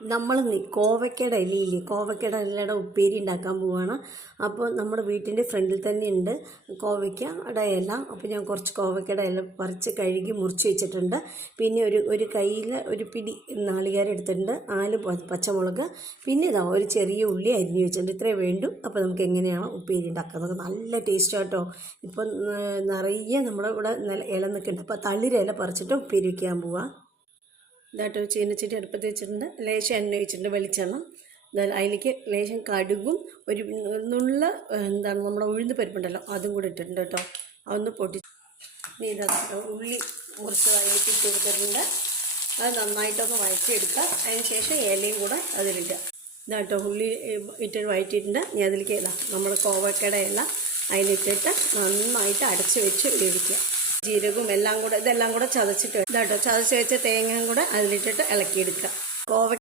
നമ്മൾ കോവയ്ക്കയുടെ ഇലയില്ലേ, കോവയ്ക്കയുടെ ഇലയുടെ ഉപ്പേരി ഉണ്ടാക്കാൻ പോവുകയാണ്. അപ്പോൾ നമ്മുടെ വീട്ടിൻ്റെ ഫ്രണ്ടിൽ തന്നെ ഉണ്ട് കോവയ്ക്കയുടെ ഇല. അപ്പോൾ ഞാൻ കുറച്ച് കോവയ്ക്കയുടെ ഇല പറിച്ച് കഴുകി മുറിച്ച് വെച്ചിട്ടുണ്ട്. പിന്നെ ഒരു കയ്യിൽ ഒരു പിടി നാളികേരം എടുത്തിട്ടുണ്ട്, 4 പച്ചമുളക്, പിന്നെ ഇതാ ഒരു ചെറിയ ഉള്ളി അരിഞ്ഞ് വെച്ചിട്ടുണ്ട്. ഇത്രേ വേണ്ടു. അപ്പോൾ നമുക്ക് എങ്ങനെയാണ് ഉപ്പേരി ഉണ്ടാക്കുന്നത്. നല്ല ടേസ്റ്റ് കേട്ടോ. ഇപ്പം നിറയെ നമ്മുടെ ഇവിടെ ഇല നിൽക്കുന്നുണ്ട്. അപ്പോൾ തളിരില പറിച്ചിട്ട് ഉപ്പേരി വയ്ക്കാൻ പോവാം. ഇതായിട്ട് ചീനച്ചട്ടി അടുപ്പത്ത് വെച്ചിട്ടുണ്ട്. ലേശം എണ്ണ ഒഴിച്ചിട്ടുണ്ട്, വെളിച്ചെണ്ണ. അതിലേക്ക് ലേശം കടുകും ഒരു നുള്ള നമ്മുടെ ഉഴുന്ന് പരിപ്പുണ്ടല്ലോ അതും കൂടി ഇട്ടിട്ടുണ്ട് കേട്ടോ. അതൊന്ന് പൊട്ടി ഇതാ ഉള്ളി മുറിച്ച് അതിലേക്ക് ഇട്ട് കൊടുത്തിട്ടുണ്ട്. അത് നന്നായിട്ടൊന്ന് വഴറ്റിയെടുക്കുക. അതിന് ശേഷം ഇലയും കൂടെ അതിലിടുക. ഇതാട്ടോ ഉള്ളി ഇട്ട് വഴറ്റിയിട്ടുണ്ട്. ഞാൻ അതിലേക്ക് നമ്മൾ കോവക്കയുടെ ഇല അതിലിട്ടിട്ട് നന്നായിട്ട് അടച്ച് വെച്ച് വേവിക്കുക. ജീരകവും എല്ലാം കൂടെ ഇതെല്ലാം കൂടെ ചതച്ചിട്ട് ഇതാട്ടോ ചതച്ച് വെച്ച തേങ്ങയും കൂടെ അതിലിട്ടിട്ട് ഇളക്കിയെടുക്കുക. കോവ